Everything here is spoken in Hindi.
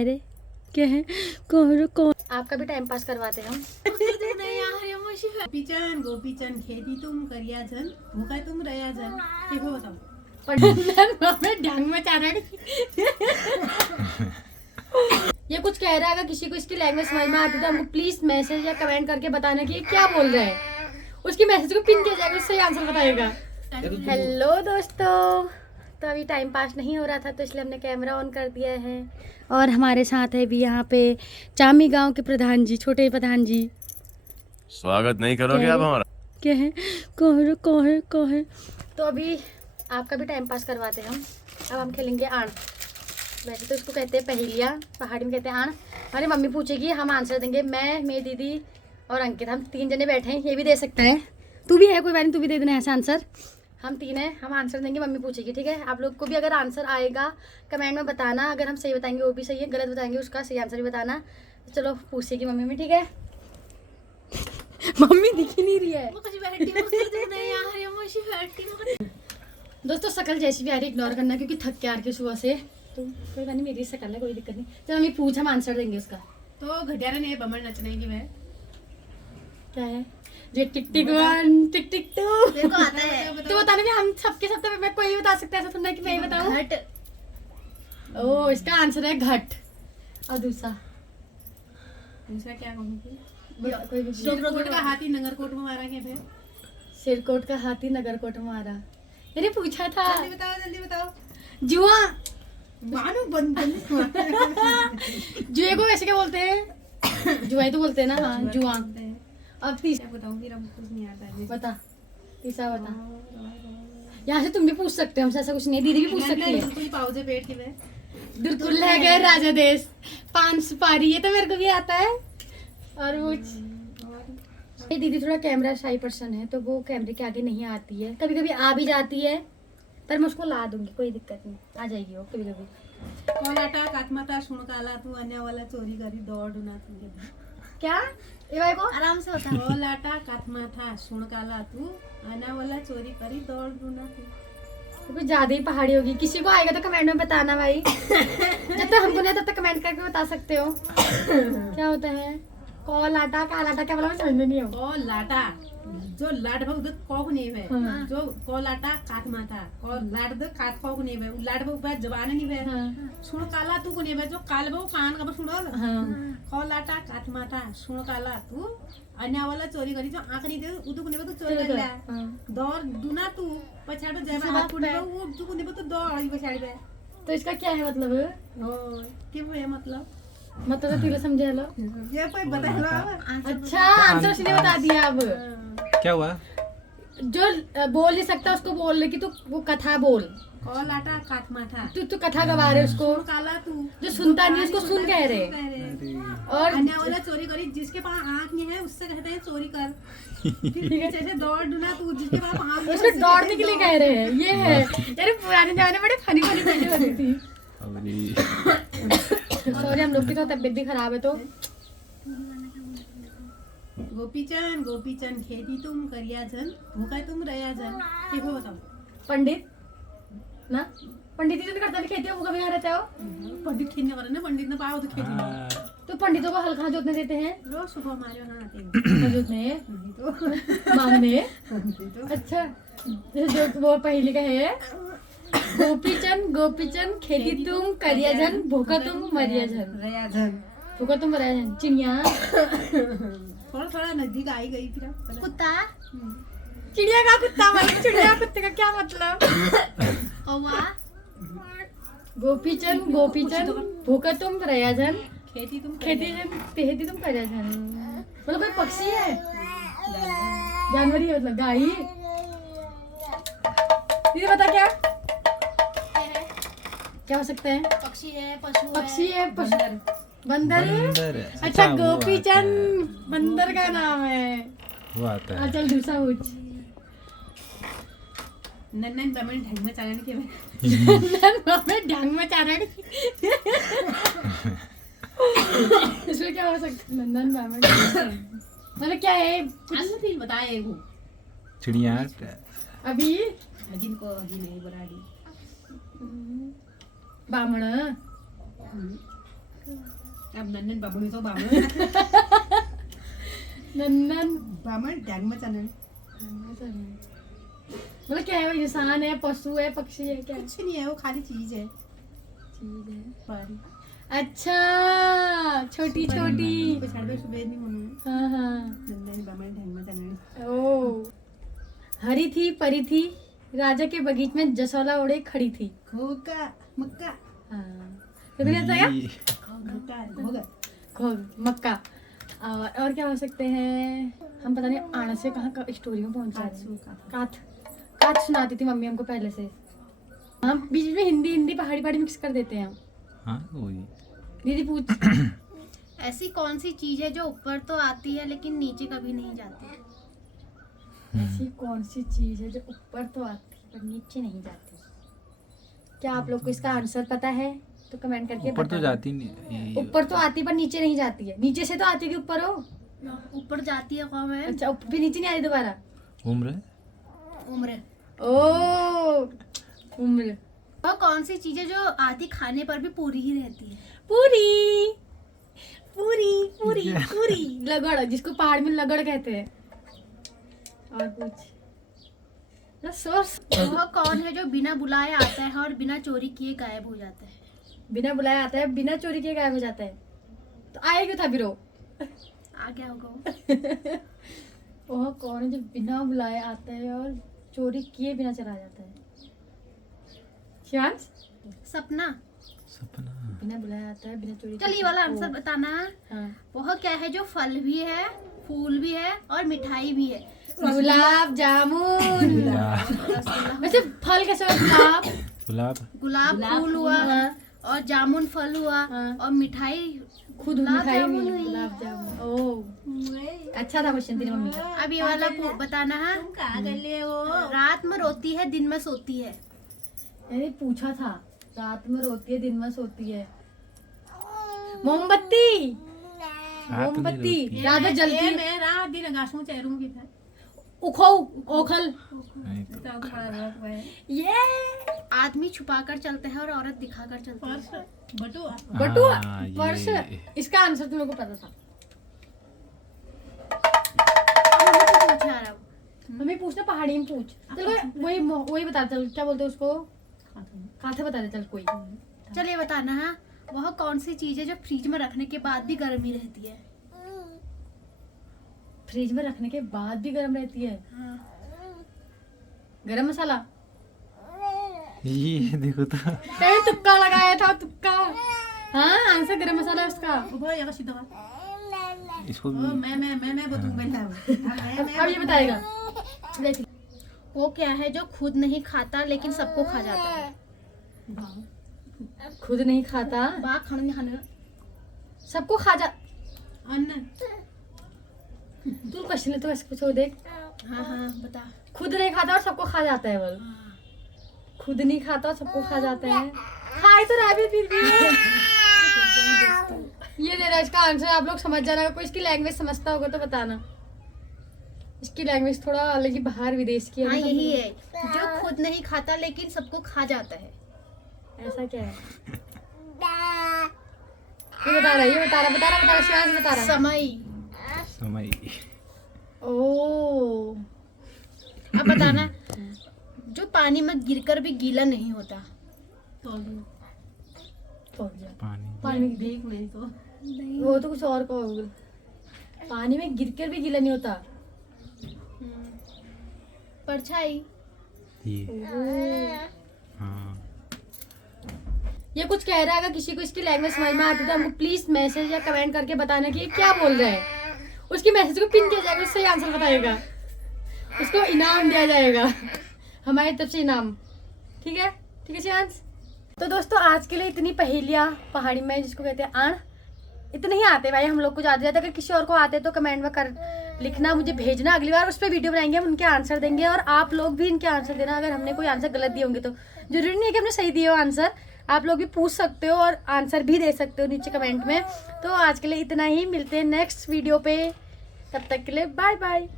अरे क्या है कौन आपका भी टाइम पास करवाते हम। गोपीचंद गोपीचंद खेती तुम करिया जन भूखा तुम रया जन ठीक हो बताओ ढंग में चारण ये कुछ कह रहा है। अगर किसी को इसकी लैंग्वेज समझ में आती है तो हमको प्लीज मैसेज या कमेंट करके बताना कि ये क्या बोल रहा है। उसकी मैसेज को पिन किया जाएगा, उससे आंसर बताएगा। हेलो दोस्तों, तो अभी टाइम पास नहीं हो रहा था तो इसलिए हमने कैमरा ऑन कर दिया है। और हमारे साथ है भी यहाँ पे चामी गांव के प्रधान जी, छोटे प्रधान जी। स्वागत नहीं करोगे आप हमारा? क्या है कौन है। तो अभी आपका भी टाइम पास करवाते हम। अब हम खेलेंगे आण। वैसे तो इसको कहते हैं पहेलियाँ, पहाड़ी में कहते हैं आण। हमारी मम्मी पूछेगी, हम आंसर देंगे। मैं, मेरी दीदी और अंकित, हम 3 जने बैठे हैं। ये भी दे सकता है, तू भी है, कोई बात नहीं, तू भी दे देना ऐसा आंसर। हम 3 हैं, हम आंसर देंगे, मम्मी पूछेगी, ठीक है। आप लोग को भी अगर आंसर आएगा कमेंट में बताना। अगर हम सही बताएंगे वो भी सही है, गलत बताएंगे उसका सही आंसर भी बताना। तो चलो पूछेगी मम्मी में, ठीक है। मम्मी दिख ही नहीं रही है दोस्तों। शकल जैसी भी आ रही इग्नोर करना, क्योंकि थक के आ रही सुबह से। तो कोई बात नहीं, मेरी शकल है, कोई दिक्कत नहीं। चलो मम्मी पूछ, हम आंसर देंगे उसका। तो घटिया ने बमन नचने की वह क्या है ये? टिक टिक 1 टिक टिक 2 मेरे को आता है। तो बताने में हम सबके सब तो मैं कोई बता सकता है, ऐसा थोड़ा कि मैं ही बताऊं। घट। ओ, इसका आंसर है घट। और दूसरा क्या कहूँगी? कोई भी सिरकोट का हाथी नगरकोट में मारा गया था। सिरकोट का हाथी नगरकोट में मारा। मैंने पूछा था। जल्दी बताओ। जुआ। मानो बंद जुए को वैसे क्या बोलते हैं? जुआ ही तो बोलते हैं ना। हाँ, जुआ। अब तीसरा बताऊंगी, कुछ नहीं आता है। बता, तीसरा बता। यहाँ से तुम भी पूछ सकते हो, हमसे ऐसा कुछ नहीं। दीदी भी पूछ सकती है। बिल्कुल पाउजे पेट की वह बिल्कुल है गए राजा देश, 5 सुपारी, ये तो मेरे को भी आता है। और वो ये दीदी थोड़ा कैमरा शाई पर्सन है, तो वो कैमरे के आगे नहीं आती है। कभी कभी आ भी जाती है, पर मैं उसको ला दूंगी, कोई दिक्कत नहीं, आ जाएगी वो कभी कभी। कोलाटा काटमाता सुनकाला तू अन्य वाला चोरी करी दौड़ डुना तू क्या ये भाई को आराम से होता है। कोलाटा काटमाता सुनकाला तू अन्य वाला चोरी करी दौड़ डुना तू। तो कुछ ज्यादा ही पहाड़ी होगी। किसी को आएगा तो कमेंट में बताना भाई। जब तक हमको नहीं तब तक कमेंट करके बता सकते हो। क्या होता है? कॉल आटा काल आटा, क्या बोला मैं समझ में नहीं हो। कॉल लाटा जो लाड भाग उधर कौन नहीं है। हाँ। जो कॉल लाटा काट माथा कॉल लाड दे काट कौन नहीं है। लाड भाग बात जबान नहीं है। हाँ। सुन काला तू को नहीं है। जो काल भाग कान का सुनो। हाँ। कॉल लाटा काट माथा सुन काला तू अन्य वाला चोरी करी जो आंख नहीं दे उदु को नहीं तो चोरी कर ले। हाँ। दौड़ दुना तू पछाड़ पे जाबा हाथ पुड़ी वो उदु को नहीं तो दौड़ आई पछाड़ पे। तो इसका क्या है मतलब? ओ क्यों है मतलब मतलब तिला समझे लो। ये कोई बता लो। अच्छा, आंसर उसने बता दिया। अब क्या हुआ? जो बोल नहीं सकता उसको बोल रहे कि तू वो कथा बोल। कॉल लाटा काट माथा तू कथा गवा रहे उसको। सुन काला तू जो सुनता नहीं उसको सुन कह रहे। और अन्य वाला चोरी करी जिसके पास आँख नहीं है उससे कहते हैं चोरी कर। फिर पीछे से दौड़ डुना तू जिसके पास आँख नहीं है उसको दौड़ने के लिए कह रहे हैं। ये है यार, पुराने जमाने में बड़े फनी फनी चीजें होती थी। सॉरी, हम लोग की तो तबीयत भी खराब है तो। गोपीचंद गोपीचंद खेती तुम करिया जन भूखा तुम रया जन ठीक हो बताओ। पंडित ना, पंडित जी तो करता नहीं खेती हो, वो कभी यहाँ रहते हो। पंडित खेती करे ना, पंडित ने पाओ तो खेती नहीं। तो पंडितों को हल्का जोतने देते हैं। रोज सुबह हमारे वहाँ आते हैं जोतने मांगने। अच्छा, जो वो पहली का है, गोपीचंद खेती तुम करिया जन भूखा तुम मरिया जन। रया जन भूखा तुम मरिया जन। चिड़िया थोड़ा थोड़ा नजदीक आई गई फिर कुत्ता। चिड़िया का कुत्ता मतलब, चिड़िया कुत्ते का क्या मतलब? गोपीचंद भूखा तुम रया जन खेती तुम करिया जन। मतलब कोई पक्षी है, जानवर ही मतलब गाय। ये बता क्या हो सकता है? पक्षी है, पक्षी है, पशु, बंदर। अच्छा, गोपीचंद बंदर का नाम है। वो आता है। चल दूसरा पूछ। नन्नन बमन ढंग में चालन के ढंग में चारण। इसमें क्या हो सकता है? नंदन बामन मतलब क्या है? कुछ बताए वो चिड़िया अभी जिनको अभी नहीं बना दी बामण अब नन्नन बाबू तो बामण नन्नन बामण टैग में चलन मतलब क्या है, वो इंसान है, पशु है, पक्षी है, क्या है? कुछ नहीं है, वो खाली चीज है। चीज है। पर अच्छा, छोटी छोटी। कुछ हड़बे सुबह नहीं होना। हाँ हाँ। नन्नन बामण टैग में चलन। ओ, हरी थी परी थी, राजा के बगीचे में जसोला ओढ़े खड़ी थी। खोका मक्का हाँ, तो फिर आता है खोका होगा। मक्का। और क्या हो सकते हैं, हम पता नहीं आना से कहाँ का स्टोरी में पहुंचा रहे हैं। काथ काथ सुनाती थी मम्मी हमको पहले से। हम बीच में हिंदी हिंदी पहाड़ी पहाड़ी मिक्स कर देते हैं हम। हाँ वही। दीदी पूछ। ऐसी कौन सी चीज है जो ऊपर तो आती है लेकिन नीचे कभी नहीं जाती? ऐसी कौन सी चीज है जो ऊपर तो आती है पर नीचे नहीं जाती? क्या आप लोग को इसका आंसर पता है तो कमेंट करके ऊपर तो बताना। जाती नहीं। ऊपर तो आती पर नीचे नहीं जाती है। नीचे से तो आती है कि ऊपर हो। ऊपर जाती है कौन है? अच्छा, फिर नीचे नहीं आती दोबारा। उम्र। उम्र। ओ, उम्र। वो कौन सी चीज है जो आधी खाने पर भी पूरी ही रहती है? पूरी पूरी पूरी पूरी लगड़, जिसको पहाड़ में लगड़ कहते हैं। और कुछ सोर्स। वह कौन है जो बिना बुलाए आता है और बिना चोरी किए गायब हो जाता है? बिना बुलाए आता है, बिना चोरी किए गायब हो जाता है। तो आए क्यों था फिर वो? आ गया होगा वो। वह कौन है जो बिना बुलाए आता है और चोरी किए बिना चला जाता है? शिवांश, सपना। सपना। बिना बुलाए आता है, बिना चोरी चल ये वाला आंसर बताना। हाँ। वह क्या है जो फल भी है, फूल भी है और मिठाई भी है? गुलाब जामुन। गुलाब। वैसे फल कैसे हुआ? गुलाब। गुलाब फूल हुआ हाँ। और जामुन फल हुआ हाँ। और मिठाई खुद गुलाब मिठाई जामुन हुई, हुई। गुलाब जामुन। ओ, अच्छा था क्वेश्चन तेरी मम्मी का। अब ये वाला बताना है। कहाँ कर ले वो? रात में रोती है दिन में सोती है? मैंने पूछा था, रात में रोती है दिन में सोती है। मोमबत्ती। रात में मोमबत्ती रोती है। रात में जलती ये है। मैं रात दिन गाछों चेहरों की था। उखो ओखल। नहीं तो। तो बड़ा रोक हुआ है। ये आदमी छुपाकर चलता है और औरत दिखाकर चलती है? पर्स बटुआ। बटुआ, हाँ, ये। पर्स। इसका आंसर तुम लोग को पता था। पूछा रहा हूँ। मम्मी पूछना, पहाड़ी में पूछ। चल वही वही बता, चल क्या बोलते हैं उसको, काथे बता दे चल कोई। चलिए बताना है। वह कौन सी चीज है जो फ्रिज में रखने के बाद भी गर्म ही रहती है? फ्रिज में रखने के बाद भी गर्म रहती है? हाँ। गरम मसाला। ये देखो तो। कहीं तुक्का लगाया था, तुक्का। हाँ, आंसर गरम मसाला है उसका। वो ये सीधा कर। इसको ओ मैं बतूं बैठा हूँ। अब ये बताएगा। देख, वो क्या है जो खुद नहीं खाता लेकिन सबको खा जाता है? खुद नहीं खाता, बाघ खाने खाने सबको खा जा। अन्न। तू क्वेश्चन तो ऐसे कुछ हो देख। हाँ हाँ बता। खुद नहीं खाता और सबको खा जाता है बोल। हाँ। खुद नहीं खाता और सबको खा जाता है। खाई तो रहा भी फिर भी। ये दे रहा है इसका आंसर। आप लोग समझ जाना, अगर कोई इसकी लैंग्वेज समझता होगा तो बताना। इसकी लैंग्वेज थोड़ा अलग ही, बाहर विदेश की है। हाँ ना, यही है जो खुद नहीं खाता लेकिन सबको खा जाता है। ऐसा क्या है? ये बता रहा है, ये बता रहा शिवांश बता रहा है। समय। समय। ओ, अब बताना। जो पानी में गिरकर भी गीला नहीं होता? तो तो गया। पानी। पानी में देख नहीं तो वो तो कुछ और कहोगे। पानी में गिरकर भी गीला नहीं होता। परछाई। ये। ओ, हाँ। ये कुछ कह रहा है। अगर किसी को इसकी लैंग्वेज समझ में आती है तो हमको प्लीज मैसेज या कमेंट करके बताना कि ये क्या बोल रहा है। उसकी मैसेज को पिन किया जाएगा, उससे आंसर बताएगा, उसको इनाम दिया जाएगा हमारी तरफ से इनाम। ठीक है, ठीक है शिवांश। तो दोस्तों आज के लिए इतनी पहेलियाँ पहाड़ी में जिसको कहते हैं आण, इतने ही आते भाई हम लोग को ज़्यादा। अगर किसी और को आते तो कमेंट में कर लिखना, मुझे भेजना। अगली बार उस पर वीडियो बनाएंगे, हम उनके आंसर देंगे और आप लोग भी इनके आंसर देना। अगर हमने कोई आंसर गलत दिए होंगे तो जरूरी नहीं है कि हमने सही दिए हो आंसर। आप लोग भी पूछ सकते हो और आंसर भी दे सकते हो नीचे कमेंट में। तो आज के लिए इतना ही, मिलते हैं नेक्स्ट वीडियो पे। तब तक के लिए बाय बाय।